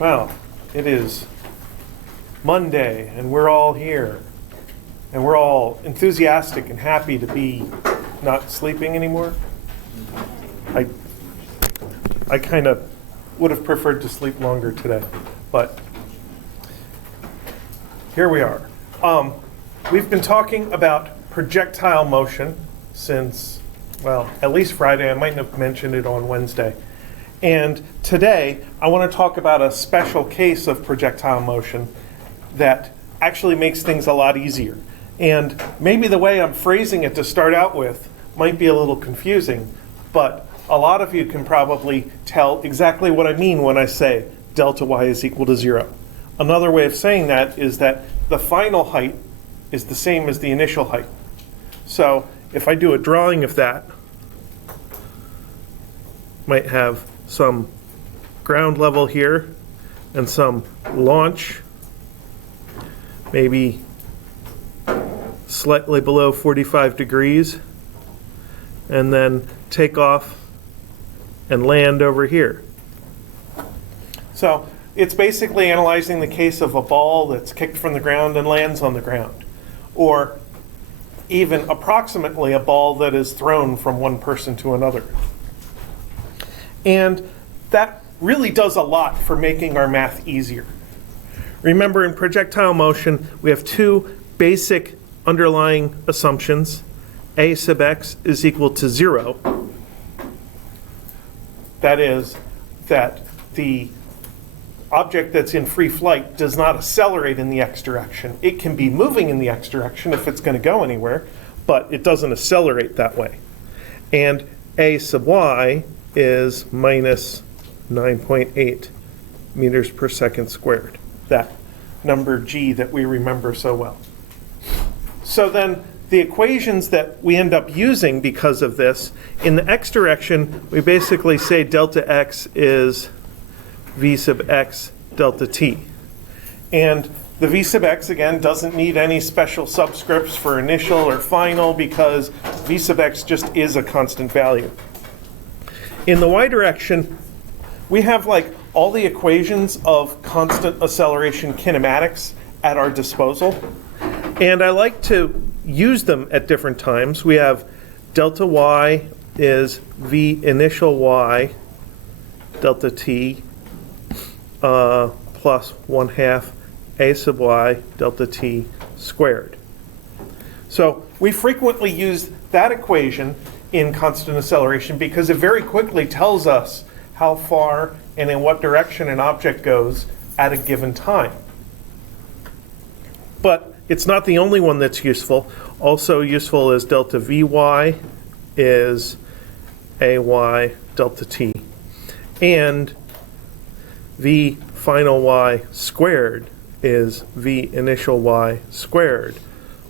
Well, it is Monday, and we're all here, and we're all enthusiastic and happy to be not sleeping anymore. I kind of would have preferred to sleep longer today, but here we are. We've been talking about projectile motion since, well, at least Friday. I might have mentioned it on Wednesday. And today, I want to talk about a special case of projectile motion that actually makes things a lot easier. And maybe the way I'm phrasing it to start out with might be a little confusing, but a lot of you can probably tell exactly what I mean when I say delta y is equal to 0. Another way of saying that is that the final height is the same as the initial height. So if I do a drawing of that, might have some ground level here and some launch, maybe slightly below 45 degrees, and then take off and land over here. So it's basically analyzing the case of a ball that's kicked from the ground and lands on the ground, or even approximately a ball that is thrown from one person to another. And that really does a lot for making our math easier. Remember, in projectile motion, we have two basic underlying assumptions. A sub x is equal to 0. That is, that the object that's in free flight does not accelerate in the x direction. It can be moving in the x direction if it's going to go anywhere, but it doesn't accelerate that way. And a sub y is minus 9.8 meters per second squared, that number g that we remember so well. So then the equations that we end up using because of this, in the x direction, we basically say delta x is v sub x delta t. And the v sub x, again, doesn't need any special subscripts for initial or final because v sub x just is a constant value. In the y direction, we have like all the equations of constant acceleration kinematics at our disposal. And I like to use them at different times. We have delta y is v initial y delta t plus 1/2 a sub y delta t squared. So we frequently use that equation in constant acceleration because it very quickly tells us how far and in what direction an object goes at a given time. But it's not the only one that's useful. Also useful is delta vy is ay delta t, and v final y squared is v initial y squared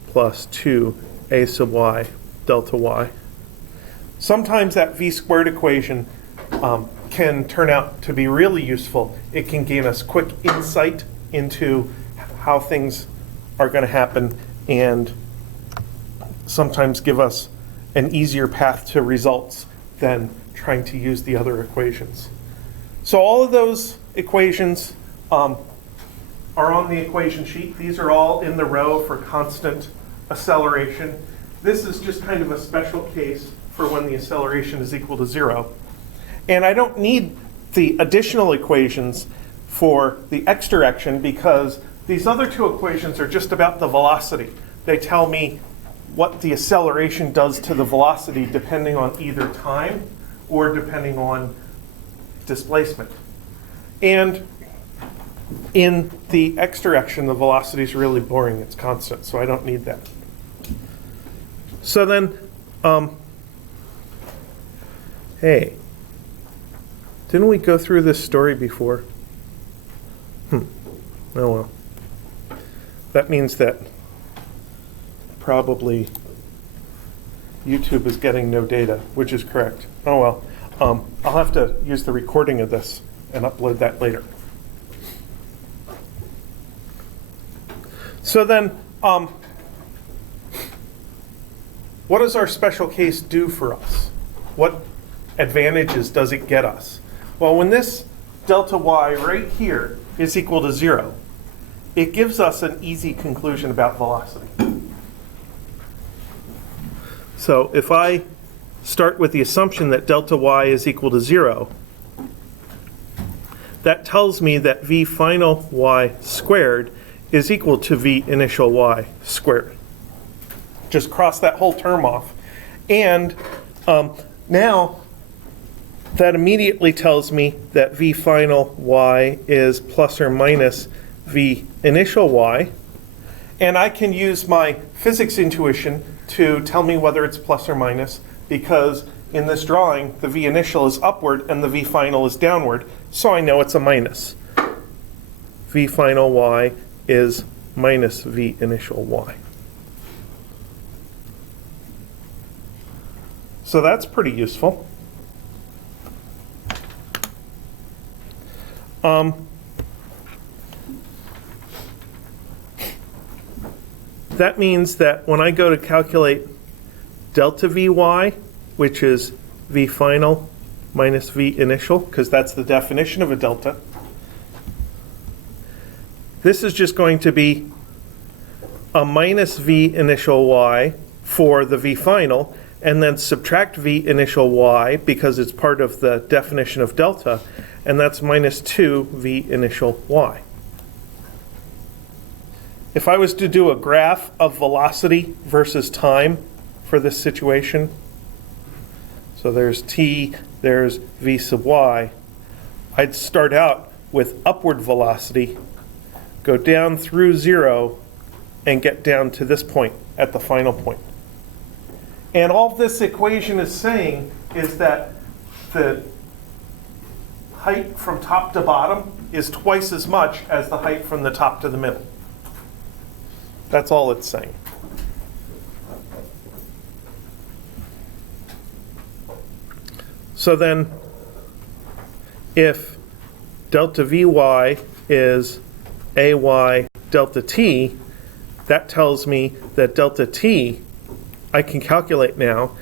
plus 2 a sub y delta y. Sometimes that v squared equation can turn out to be really useful. It can gain us quick insight into how things are going to happen and sometimes give us an easier path to results than trying to use the other equations. So all of those equations are on the equation sheet. These are all in the row for constant acceleration. This is just kind of a special case for when the acceleration is equal to 0. And I don't need the additional equations for the x direction because these other two equations are just about the velocity. They tell me what the acceleration does to the velocity depending on either time or depending on displacement. And in the x direction, the velocity is really boring. It's constant, so I don't need that. So then, hey, didn't we go through this story before? Oh well. That means that probably YouTube is getting no data, which is correct. Oh well. I'll have to use the recording of this and upload that later. So then, what does our special case do for us? What advantages does it get us? Well, when this delta y right here is equal to 0, it gives us an easy conclusion about velocity. So if I start with the assumption that delta y is equal to 0, that tells me that v final y squared is equal to v initial y squared. Just cross that whole term off. And now that immediately tells me that v final y is plus or minus v initial y. And I can use my physics intuition to tell me whether it's plus or minus, because in this drawing, the v initial is upward and the v final is downward, so I know it's a minus. V final y is minus v initial y. So that's pretty useful. That means that when I go to calculate delta Vy, which is V final minus V initial, because that's the definition of a delta, this is just going to be a minus V initial y for the V final, and then subtract V initial y because it's part of the definition of delta, and that's minus 2 V initial y. If I was to do a graph of velocity versus time for this situation, so there's t, there's v sub y, I'd start out with upward velocity, go down through 0, and get down to this point at the final point. And all this equation is saying is that the height from top to bottom is twice as much as the height from the top to the middle. That's all it's saying. So then, if delta Vy is Ay delta t, that tells me that delta t, I can calculate now,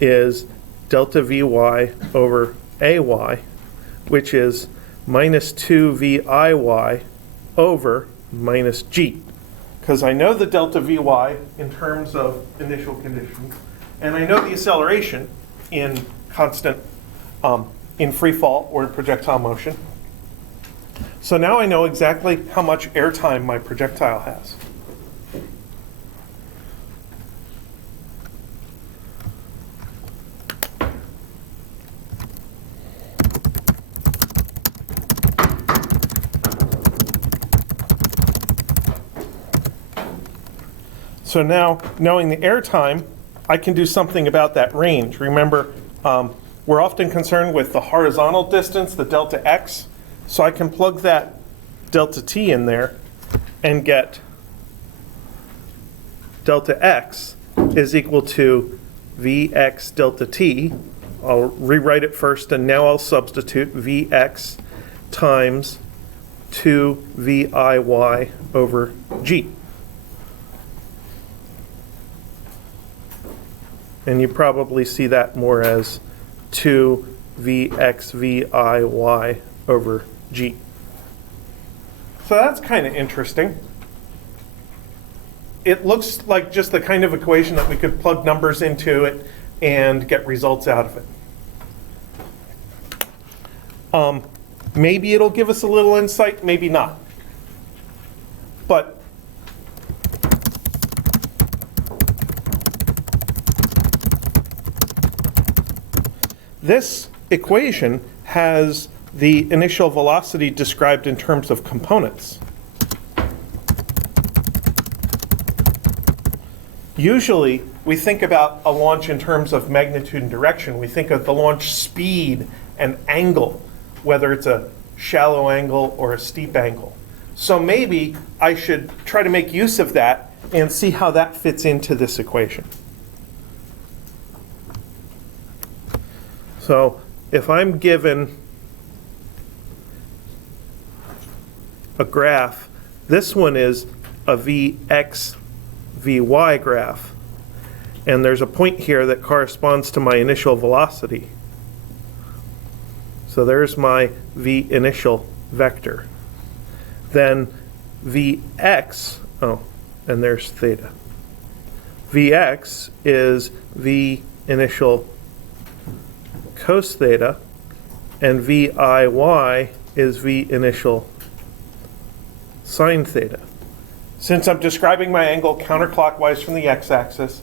is delta Vy over Ay, which is minus 2 Viy over minus g. Because I know the delta Vy in terms of initial conditions, and I know the acceleration in constant, in free fall or in projectile motion. So now I know exactly how much airtime my projectile has. So now, knowing the airtime, I can do something about that range. Remember, we're often concerned with the horizontal distance, the delta x. So I can plug that delta t in there and get delta x is equal to Vx delta t. I'll rewrite it first, and now I'll substitute Vx times 2 Viy over g. And you probably see that more as 2 Vx Viy over g. So that's kind of interesting. It looks like just the kind of equation that we could plug numbers into it and get results out of it. Maybe it'll give us a little insight, maybe not. But this equation has the initial velocity described in terms of components. Usually, we think about a launch in terms of magnitude and direction. We think of the launch speed and angle, whether it's a shallow angle or a steep angle. So maybe I should try to make use of that and see how that fits into this equation. So if I'm given a graph, this one is a Vx, Vy graph, and there's a point here that corresponds to my initial velocity. So there's my V initial vector. Then Vx, oh, and there's theta. Vx is V initial cos theta, and VIY is V initial sine theta. Since I'm describing my angle counterclockwise from the x-axis,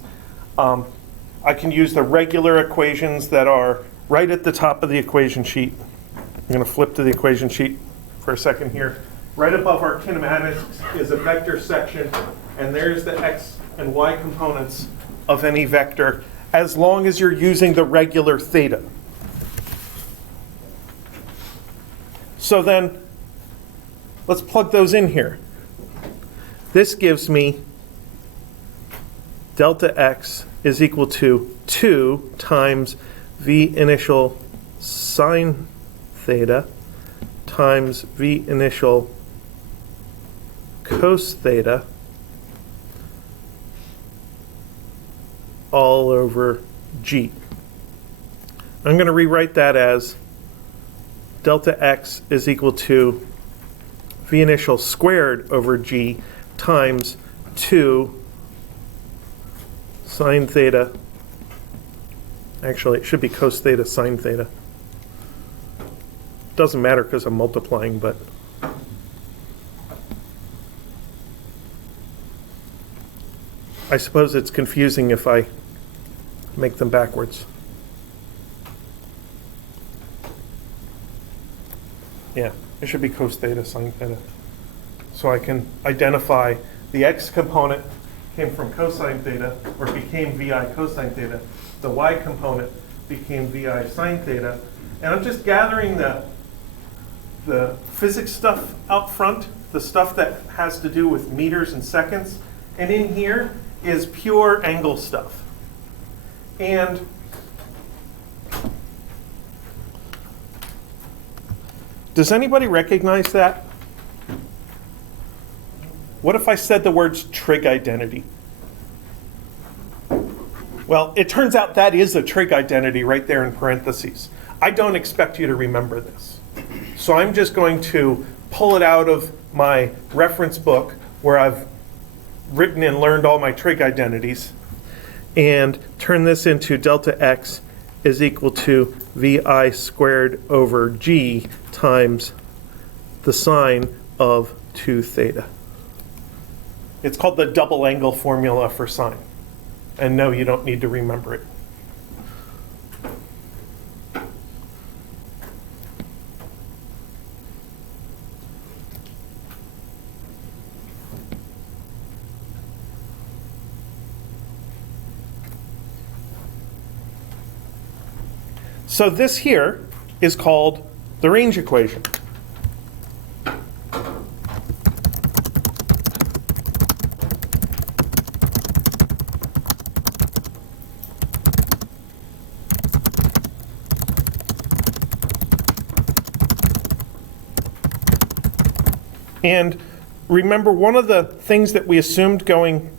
I can use the regular equations that are right at the top of the equation sheet. I'm going to flip to the equation sheet for a second here. Right above our kinematics is a vector section, and there's the x and y components of any vector, as long as you're using the regular theta. So then, let's plug those in here. This gives me delta x is equal to 2 times V initial sine theta times V initial cos theta all over G. I'm going to rewrite that as delta x is equal to V initial squared over G times 2 sine theta. Actually, it should be cos theta sine theta. Doesn't matter because I'm multiplying, but I suppose it's confusing if I make them backwards. Yeah, it should be cos theta sine theta. So I can identify the x component came from cosine theta, or became VI cosine theta. The y component became VI sine theta. And I'm just gathering the physics stuff out front, the stuff that has to do with meters and seconds. And in here is pure angle stuff. And does anybody recognize that? What if I said the words trig identity? Well, it turns out that is a trig identity right there in parentheses. I don't expect you to remember this. So I'm just going to pull it out of my reference book where I've written and learned all my trig identities and turn this into delta x is equal to VI squared over G times the sine of 2 theta. It's called the double angle formula for sine. And no, you don't need to remember it. So this here is called the range equation. And remember, one of the things that we assumed going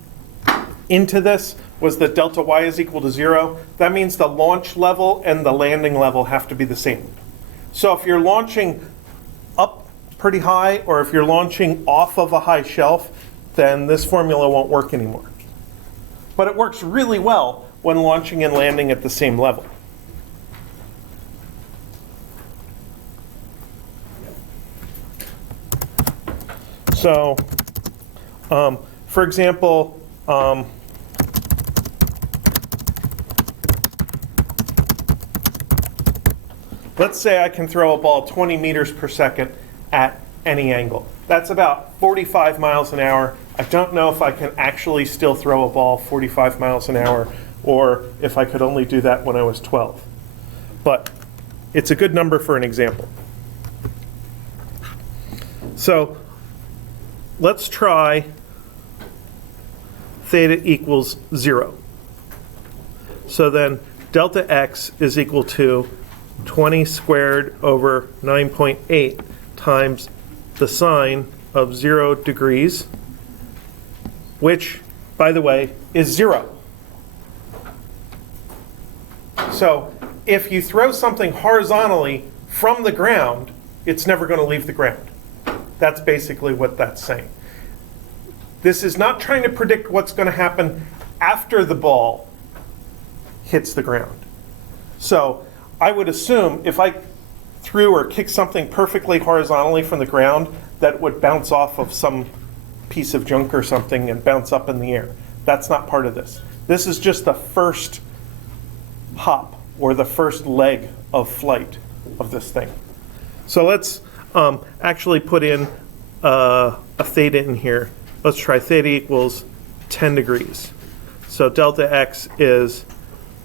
into this was that delta y is equal to 0. That means the launch level and the landing level have to be the same. So if you're launching up pretty high, or if you're launching off of a high shelf, then this formula won't work anymore. But it works really well when launching and landing at the same level. So, for example, let's say I can throw a ball 20 meters per second at any angle. That's about 45 miles an hour. I don't know if I can actually still throw a ball 45 miles an hour, or if I could only do that when I was 12. But it's a good number for an example. So let's try theta equals 0. So then delta x is equal to 20 squared over 9.8 times the sine of 0 degrees, which, by the way, is 0. So if you throw something horizontally from the ground, it's never going to leave the ground. That's basically what that's saying. This is not trying to predict what's going to happen after the ball hits the ground. So I would assume if I threw or kicked something perfectly horizontally from the ground, that it would bounce off of some piece of junk or something and bounce up in the air. That's not part of this. This is just the first hop or the first leg of flight of this thing. So let's actually put in a theta in here. Let's try theta equals 10 degrees. So delta x is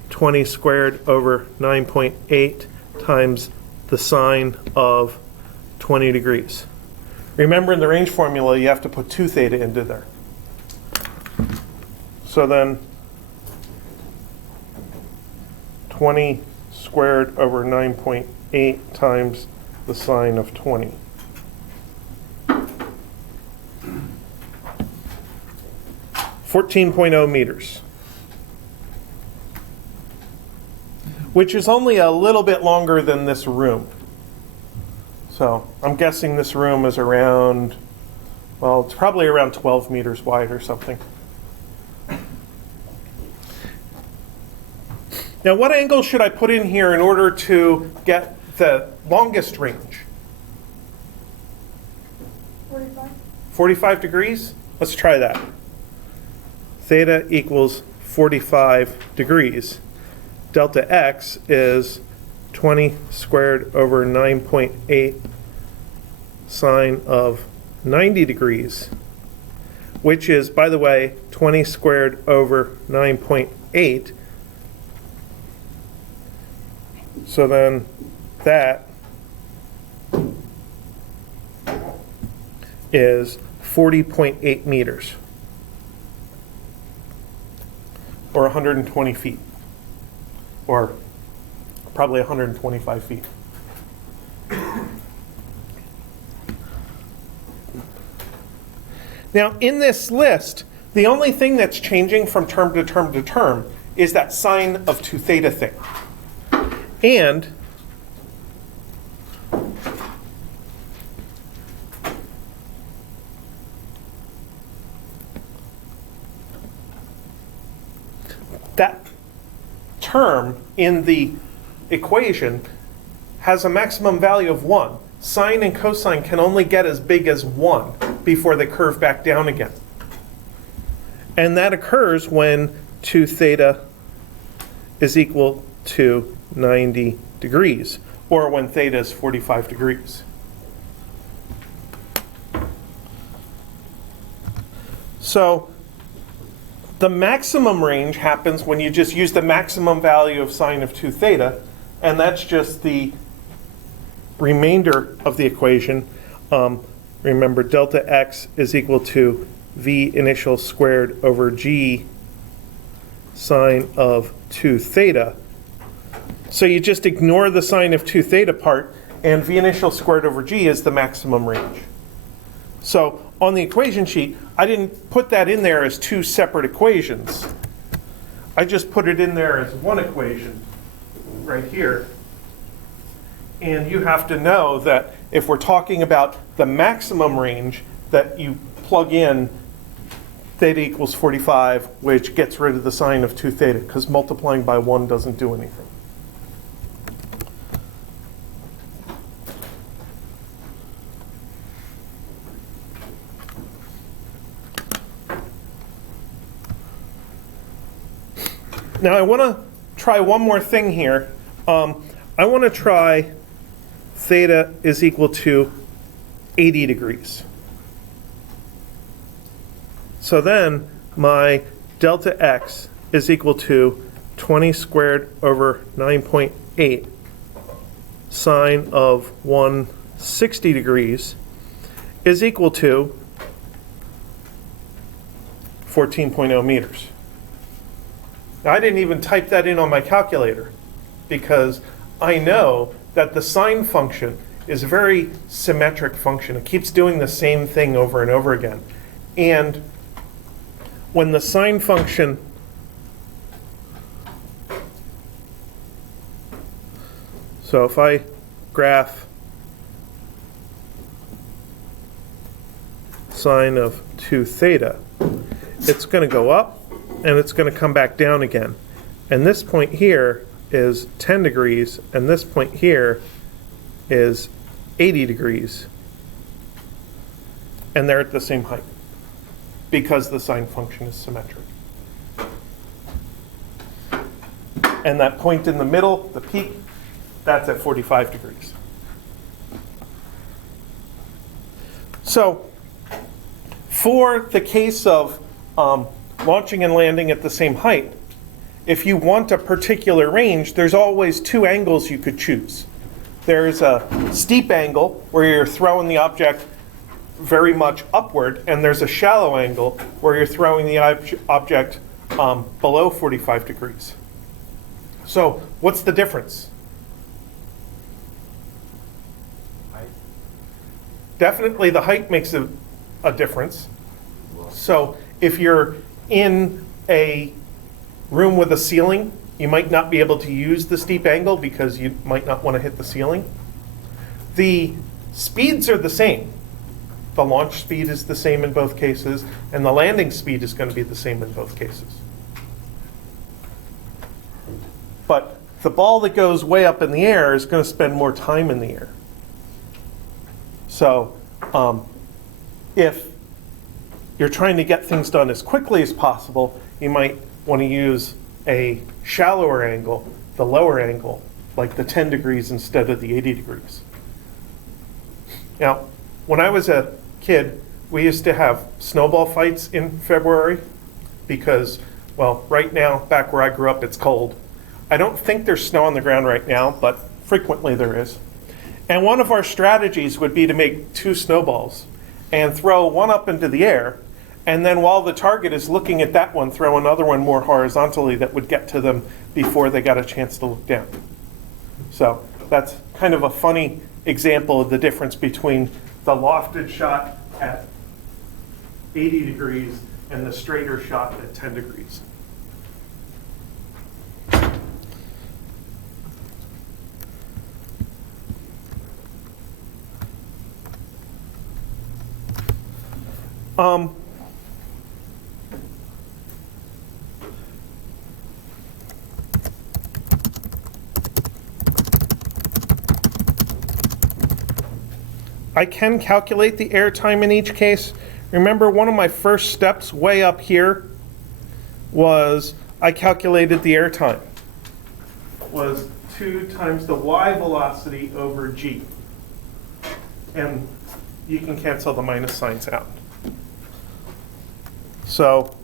20 squared over 9.8 times the sine of 20 degrees. Remember, in the range formula, you have to put 2 theta into there. So then 20 squared over 9.8 times the sine of 20. .0 meters, which is only a little bit longer than this room. So I'm guessing this room is around, well, it's probably around 12 meters wide or something. Now, what angle should I put in here in order to get the longest range? 45. 45 degrees? Let's try that. Theta equals 45 degrees. Delta x is 20 squared over 9.8 sine of 90 degrees, which is, by the way, 20 squared over 9.8. So then that is 40.8 meters, or 120 feet, or probably 125 feet. Now, in this list, the only thing that's changing from term to term to term is that sine of 2 theta thing. And that term in the equation has a maximum value of 1. Sine and cosine can only get as big as 1 before they curve back down again. And that occurs when 2 theta is equal to 90 degrees, or when theta is 45 degrees. So the maximum range happens when you just use the maximum value of sine of 2 theta, and that's just the remainder of the equation. Remember, delta x is equal to v initial squared over g sine of 2 theta. So you just ignore the sine of 2 theta part, and v initial squared over g is the maximum range. So on the equation sheet, I didn't put that in there as 2 separate equations. I just put it in there as one equation right here. And you have to know that if we're talking about the maximum range, that you plug in theta equals 45, which gets rid of the sine of 2 theta, because multiplying by 1 doesn't do anything. Now I want to try one more thing here. I want to try theta is equal to 80 degrees. So then my delta x is equal to 20 squared over 9.8 sine of 160 degrees is equal to 14.0 meters. Now, I didn't even type that in on my calculator because I know that the sine function is a very symmetric function. It keeps doing the same thing over and over again. And when the sine function so if I graph sine of 2 theta, it's going to go up and it's going to come back down again. And this point here is 10 degrees, and this point here is 80 degrees. And they're at the same height because the sine function is symmetric. And that point in the middle, the peak, that's at 45 degrees. So for the case of launching and landing at the same height, if you want a particular range, there's always two angles you could choose. There's a steep angle where you're throwing the object very much upward, and there's a shallow angle where you're throwing the object below 45 degrees. So what's the difference? Height. Definitely the height makes a difference. So if you're in a room with a ceiling, you might not be able to use the steep angle because you might not want to hit the ceiling. The speeds are the same. The launch speed is the same in both cases, and the landing speed is going to be the same in both cases. But the ball that goes way up in the air is going to spend more time in the air. So if you're trying to get things done as quickly as possible, you might want to use a shallower angle, the lower angle, like the 10 degrees instead of the 80 degrees. Now, when I was a kid, we used to have snowball fights in February because, well, right now, back where I grew up, it's cold. I don't think there's snow on the ground right now, but frequently there is. And one of our strategies would be to make two snowballs and throw one up into the air, and then while the target is looking at that one, throw another one more horizontally that would get to them before they got a chance to look down. So that's kind of a funny example of the difference between the lofted shot at 80 degrees and the straighter shot at 10 degrees. I can calculate the air time in each case. Remember, one of my first steps way up here was I calculated the air time. Was 2 times the y velocity over g. And you can cancel the minus signs out. So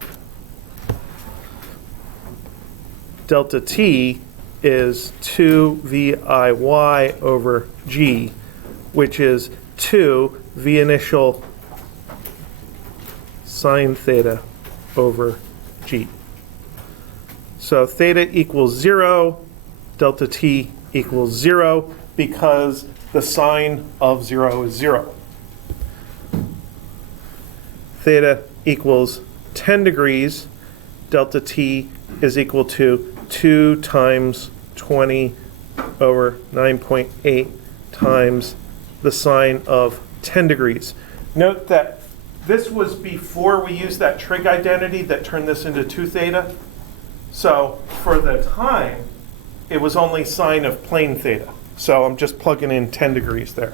delta t is 2 VIY over g, which is 2 v initial sine theta over g. So theta equals 0, delta t equals 0 because the sine of 0 is 0. Theta equals 10 degrees, delta t is equal to 2 times 20 over 9.8 times the sine of 10 degrees. Note that this was before we used that trig identity that turned this into 2 theta. So for the time, it was only sine of plane theta. So I'm just plugging in 10 degrees there.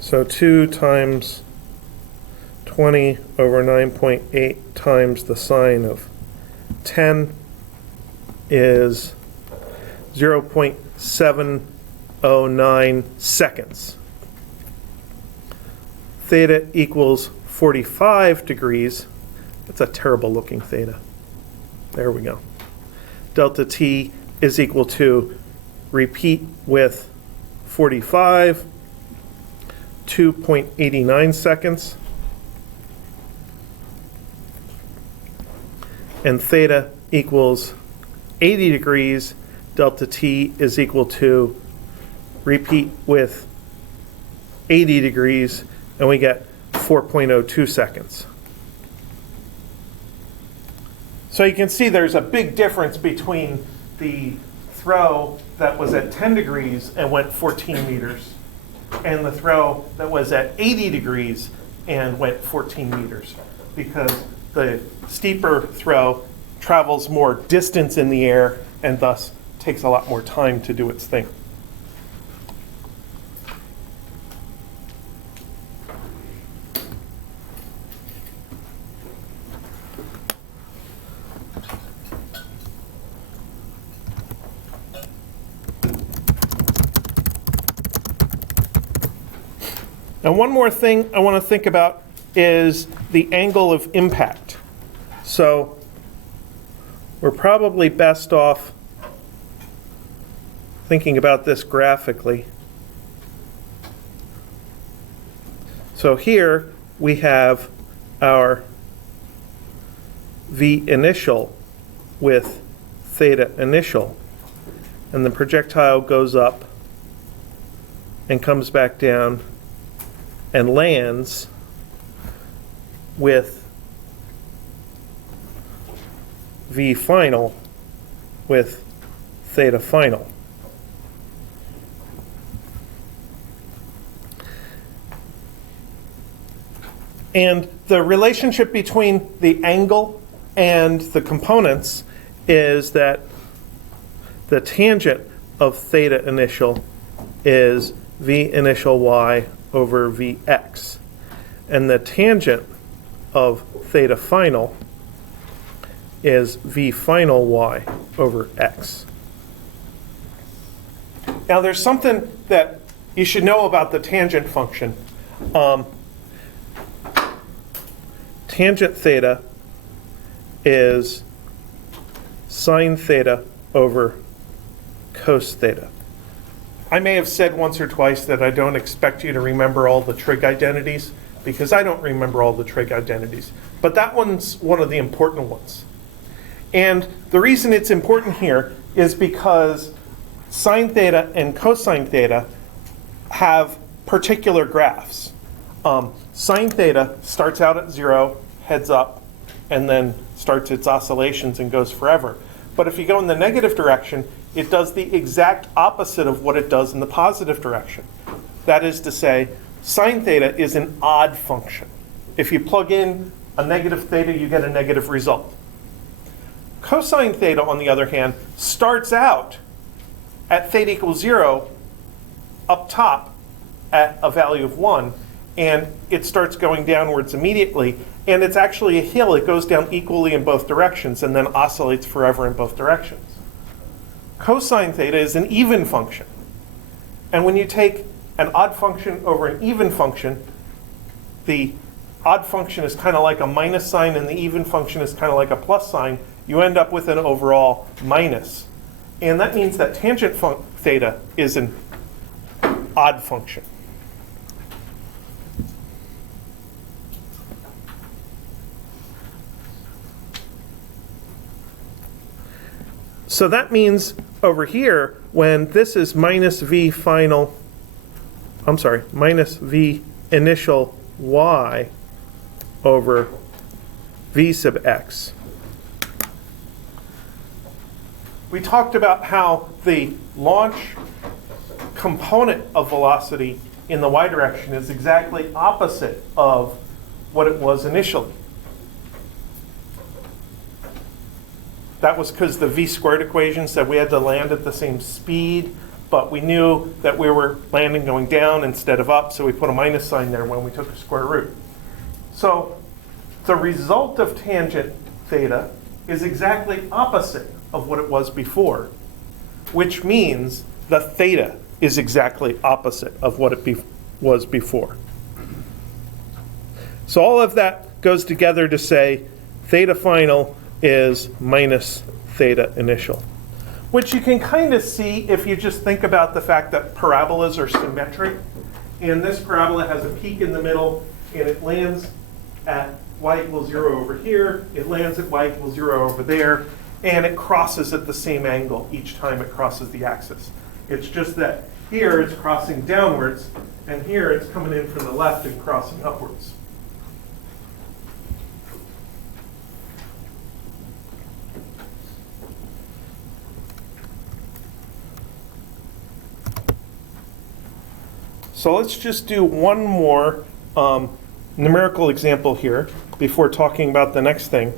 So 2 times 20 over 9.8 times the sine of 10 is 0.709 seconds. Theta equals 45 degrees. That's a terrible looking theta. There we go. Delta t is equal to, repeat with 45, 2.89 seconds. And theta equals 80 degrees. Delta t is equal to, repeat with 80 degrees, and we get 4.02 seconds. So you can see there's a big difference between the throw that was at 10 degrees and went 14 meters, and the throw that was at 80 degrees and went 14 meters, because the steeper throw travels more distance in the air and thus takes a lot more time to do its thing. Now, one more thing I want to think about is the angle of impact. So we're probably best off thinking about this graphically. So here we have our V initial with theta initial, and the projectile goes up and comes back down and lands with V final with theta final. And the relationship between the angle and the components is that the tangent of theta initial is V initial y over Vx. And the tangent of theta final is V final y over x. Now there's something that you should know about the tangent function. Tangent theta is sine theta over cos theta. I may have said once or twice that I don't expect you to remember all the trig identities, because I don't remember all the trig identities. But that one's one of the important ones. And the reason it's important here is because sine theta and cosine theta have particular graphs. Sine theta starts out at 0, heads up, and then starts its oscillations and goes forever. But if you go in the negative direction, it does the exact opposite of what it does in the positive direction. That is to say, sine theta is an odd function. If you plug in a negative theta, you get a negative result. Cosine theta, on the other hand, starts out at theta equals 0 up top at a value of 1, and it starts going downwards immediately. And it's actually a hill. It goes down equally in both directions and then oscillates forever in both directions. Cosine theta is an even function. And when you take an odd function over an even function, the odd function is kind of like a minus sign and the even function is kind of like a plus sign. You end up with an overall minus. And that means that tangent theta is an odd function. So that means over here, when this is minus V final, minus V initial y over V sub x. We talked about how the launch component of velocity in the y direction is exactly opposite of what it was initially. That was because the v squared equation said we had to land at the same speed, but we knew that we were landing going down instead of up, so we put a minus sign there when we took a square root. So the result of tangent theta is exactly opposite of what it was before, which means the theta is exactly opposite of what it was before. So all of that goes together to say theta final is minus theta initial, which you can kind of see if you just think about the fact that parabolas are symmetric. And this parabola has a peak in the middle, and it lands at y equals 0 over here. It lands at y equals 0 over there, and it crosses at the same angle each time it crosses the axis. It's just that here it's crossing downwards, and here it's coming in from the left and crossing upwards. So let's just do one more numerical example here before talking about the next thing.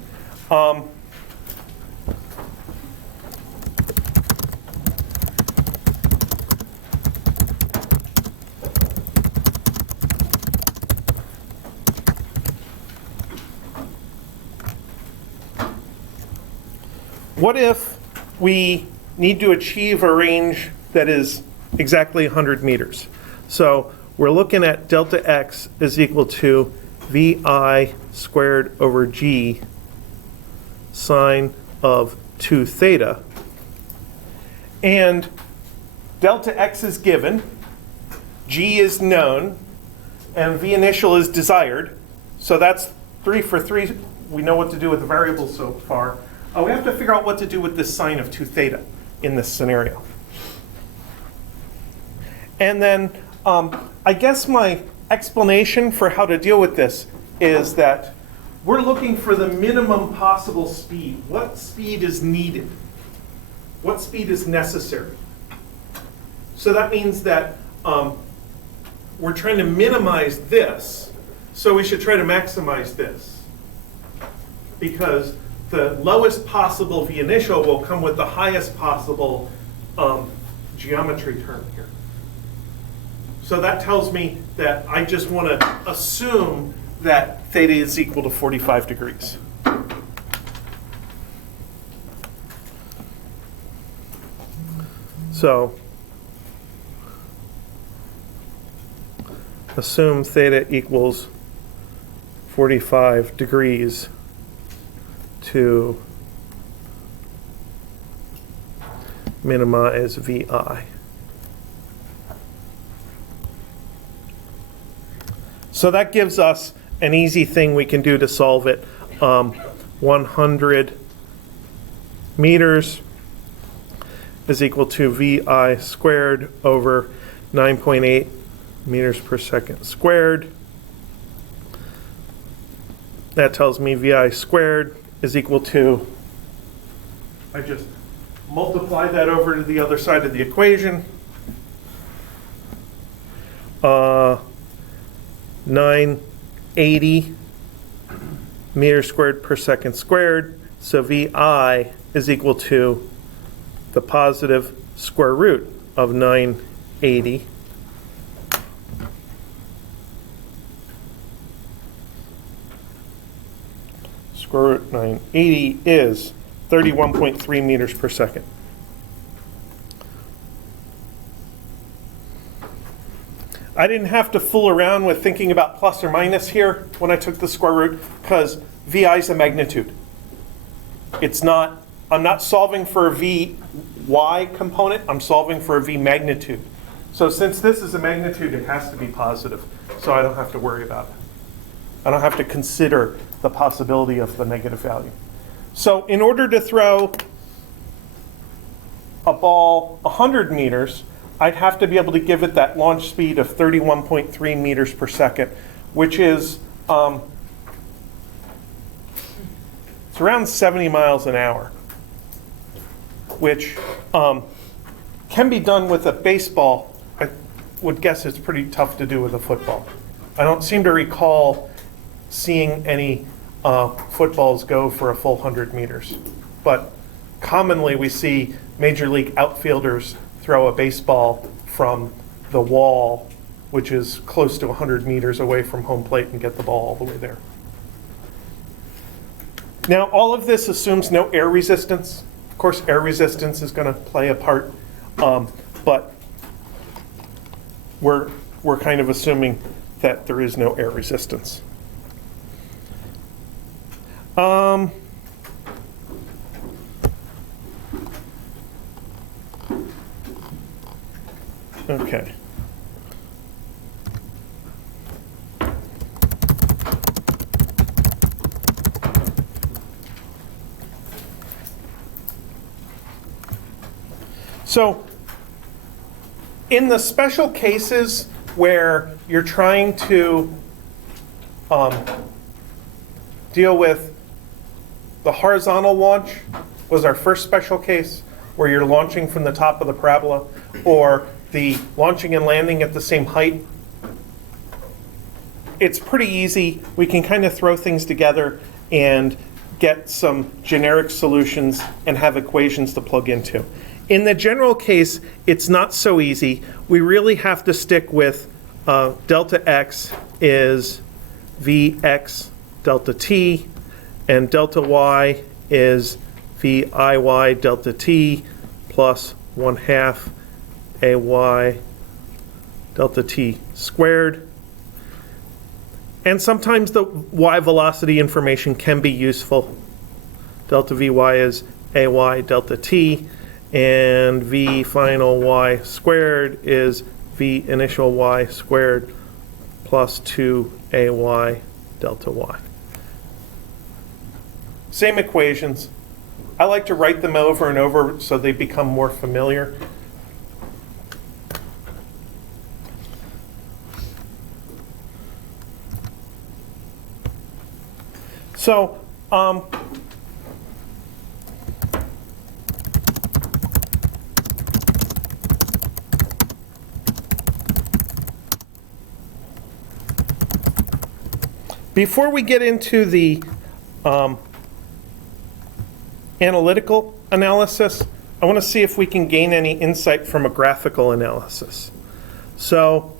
What if we need to achieve a range that is exactly 100 meters? So we're looking at delta x is equal to vi squared over g sine of 2 theta. And delta x is given, g is known, and v initial is desired. So that's 3 for 3. We know what to do with the variables so far. We have to figure out what to do with this sine of 2 theta in this scenario. And then I guess my explanation for how to deal with this is that we're looking for the minimum possible speed. What speed is needed? What speed is necessary? So that means that we're trying to minimize this, so we should try to maximize this. Because the lowest possible v initial will come with the highest possible geometry term here. So that tells me that I just want to assume that theta is equal to 45 degrees. So assume theta equals 45 degrees to minimize VI. So that gives us an easy thing we can do to solve it. 100 meters is equal to VI squared over 9.8 meters per second squared. That tells me VI squared is equal to, I just multiply that over to the other side of the equation. 980 meters squared per second squared. So VI is equal to the positive square root of 980. Square root 980 is 31.3 meters per second. I didn't have to fool around with thinking about plus or minus here when I took the square root, because VI is a magnitude. It's not, I'm not solving for a VY component, I'm solving for a V magnitude. So since this is a magnitude, it has to be positive, so I don't have to worry about it. I don't have to consider the possibility of the negative value. So in order to throw a ball 100 meters, I'd have to be able to give it that launch speed of 31.3 meters per second, which is it's around 70 miles an hour, which can be done with a baseball. I would guess it's pretty tough to do with a football. I don't seem to recall seeing any footballs go for a full 100 meters. But commonly we see major league outfielders throw a baseball from the wall, which is close to 100 meters away from home plate, and get the ball all the way there. Now, all of this assumes no air resistance. Of course, air resistance is going to play a part, but we're kind of assuming that there is no air resistance. Okay. So, in the special cases where you're trying to deal with the horizontal launch, was our first special case, where you're launching from the top of the parabola, or the launching and landing at the same height, it's pretty easy. We can kind of throw things together and get some generic solutions and have equations to plug into. In the general case, it's not so easy. We really have to stick with delta x is Vx delta t, and delta y is Viy delta t plus 1/2 ay delta t squared. And sometimes the y velocity information can be useful. Delta Vy is ay delta t, and V final y squared is V initial y squared plus 2ay delta y. Same equations. I like to write them over and over so they become more familiar. So, before we get into the analytical analysis, I want to see if we can gain any insight from a graphical analysis. So,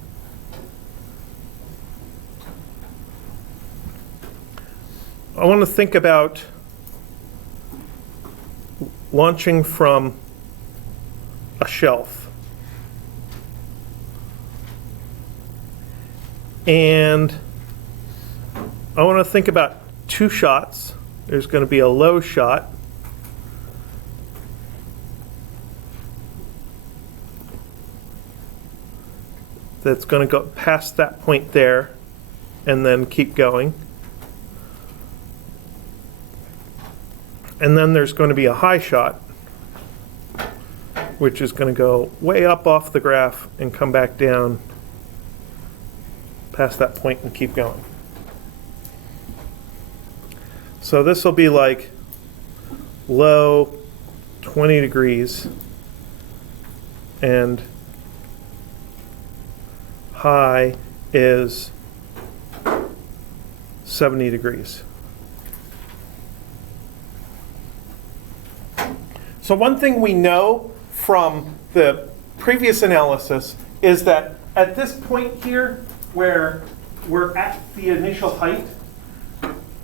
I want to think about launching from a shelf. And I want to think about two shots. There's going to be a low shot. That's going to go past that point there and then keep going. And then there's going to be a high shot, which is going to go way up off the graph and come back down past that point and keep going. So this will be like low 20 degrees and high is 70 degrees. So one thing we know from the previous analysis is that at this point here, where we're at the initial height,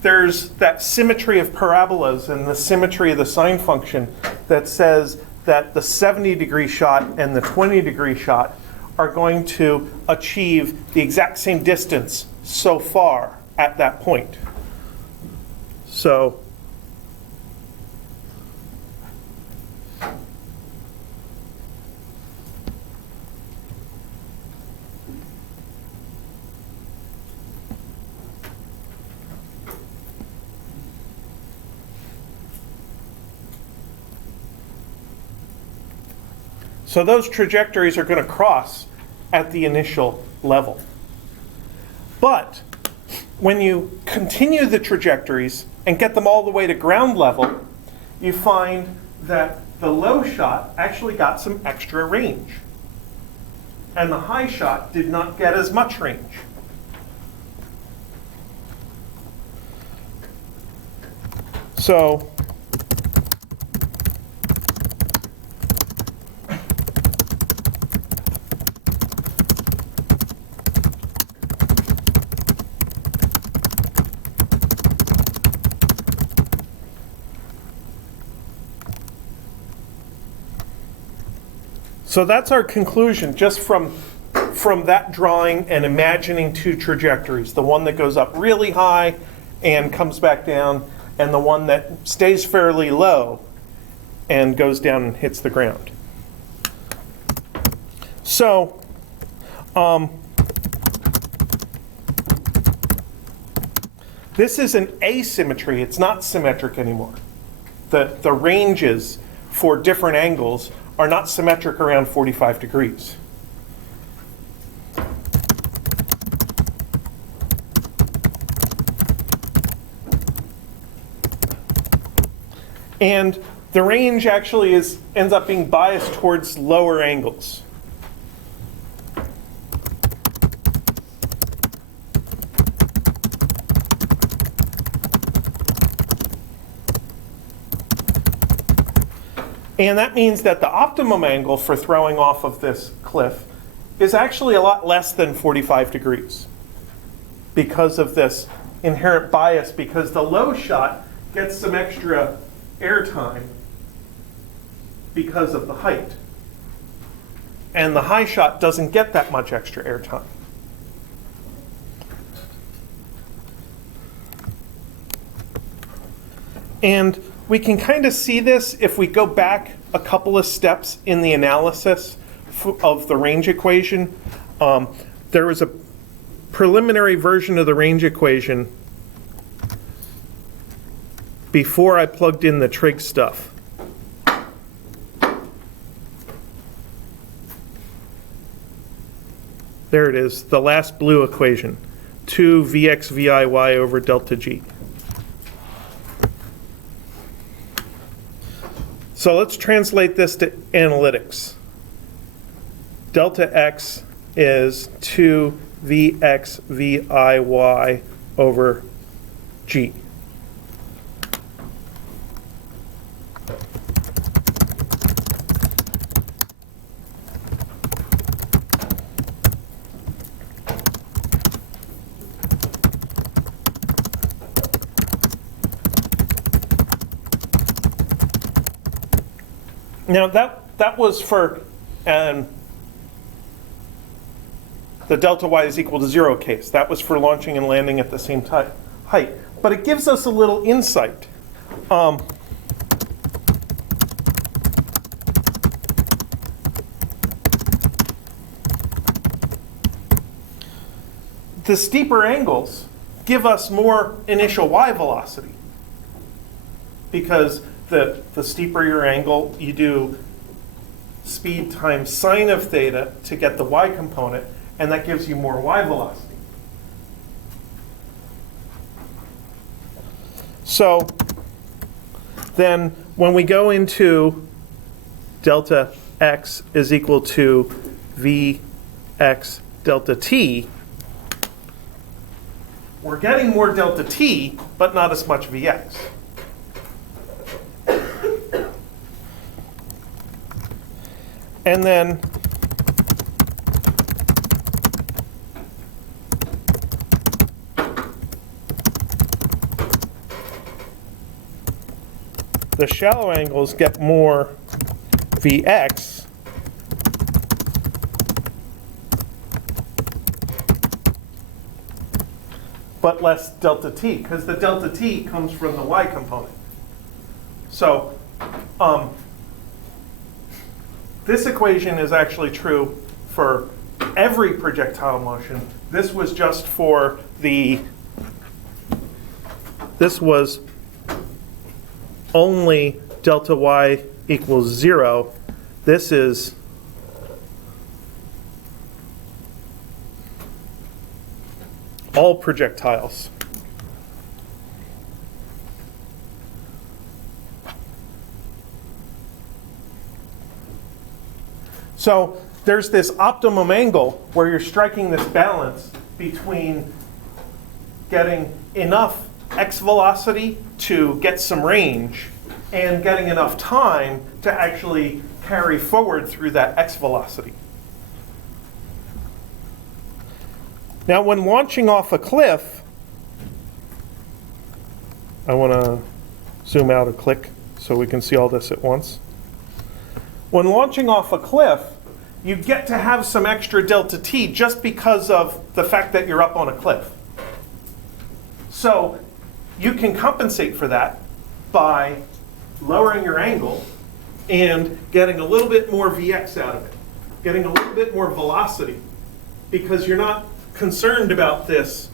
there's that symmetry of parabolas and the symmetry of the sine function that says that the 70-degree shot and the 20-degree shot are going to achieve the exact same distance so far at that point. So those trajectories are going to cross at the initial level. But when you continue the trajectories and get them all the way to ground level, you find that the low shot actually got some extra range. And the high shot did not get as much range. So that's our conclusion just from that drawing and imagining two trajectories, the one that goes up really high and comes back down, and the one that stays fairly low and goes down and hits the ground. So this is an asymmetry. It's not symmetric anymore. The ranges for different angles are not symmetric around 45 degrees. And the range actually ends up being biased towards lower angles. And that means that the optimum angle for throwing off of this cliff is actually a lot less than 45 degrees because of this inherent bias, because the low shot gets some extra airtime because of the height. And the high shot doesn't get that much extra airtime. And we can kind of see this if we go back a couple of steps in the analysis of the range equation. There was a preliminary version of the range equation before I plugged in the trig stuff. There it is, the last blue equation, 2 Vx Viy over delta G. So let's translate this to analytics. Delta x is 2 Vx Viy over G. Now that was for the delta y is equal to 0 case. That was for launching and landing at the same height. But it gives us a little insight. The steeper angles give us more initial y velocity, because the steeper your angle, you do speed times sine of theta to get the y component, and that gives you more y velocity. So then when we go into delta x is equal to Vx delta t, we're getting more delta t, but not as much Vx. And then the shallow angles get more Vx, but less delta t, because the delta t comes from the y component. So this equation is actually true for every projectile motion. This was just for this was only delta y equals 0. This is all projectiles. So there's this optimum angle where you're striking this balance between getting enough x velocity to get some range and getting enough time to actually carry forward through that x velocity. Now when launching off a cliff, I want to zoom out a click so we can see all this at once. When launching off a cliff, you get to have some extra delta t just because of the fact that you're up on a cliff. So you can compensate for that by lowering your angle and getting a little bit more Vx out of it, getting a little bit more velocity, because you're not concerned about this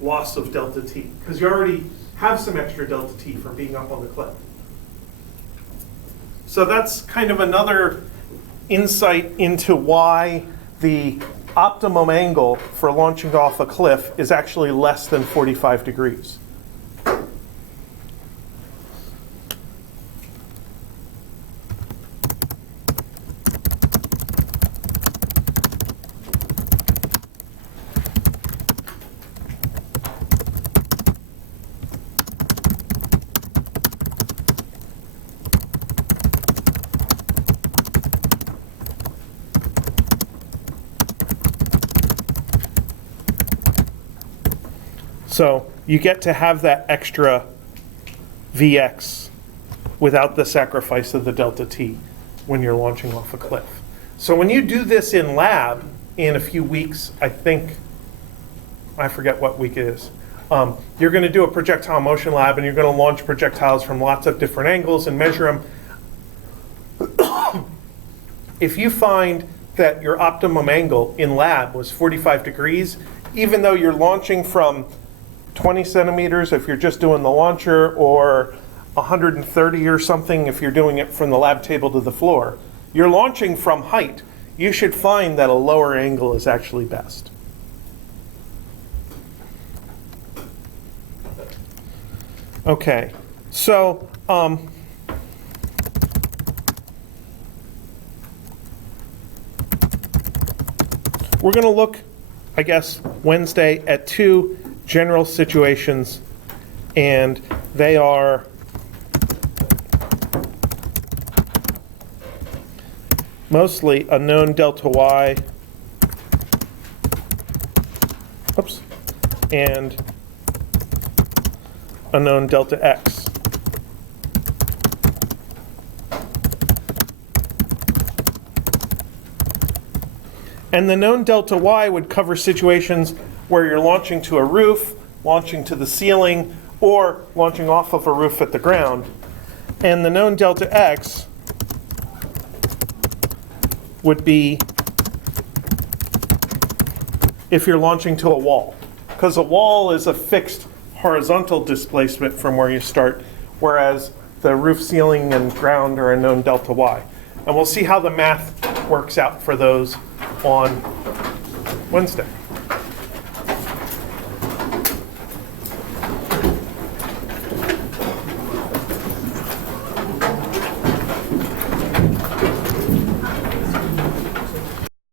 loss of delta t, because you already have some extra delta t from being up on the cliff. So that's kind of another insight into why the optimum angle for launching off a cliff is actually less than 45 degrees. So you get to have that extra Vx without the sacrifice of the delta t when you're launching off a cliff. So when you do this in lab in a few weeks, I forget what week it is, you're going to do a projectile motion lab and you're going to launch projectiles from lots of different angles and measure them. If you find that your optimum angle in lab was 45 degrees, even though you're launching from 20 centimeters if you're just doing the launcher, or 130 or something if you're doing it from the lab table to the floor, you're launching from height. You should find that a lower angle is actually best. Okay, so we're going to look, I guess, Wednesday at two general situations, and they are mostly a known delta y, and a known delta x. And the known delta y would cover situations where you're launching to a roof, launching to the ceiling, or launching off of a roof at the ground. And the known delta x would be if you're launching to a wall, because a wall is a fixed horizontal displacement from where you start, whereas the roof, ceiling, and ground are a known delta y. And we'll see how the math works out for those on Wednesday.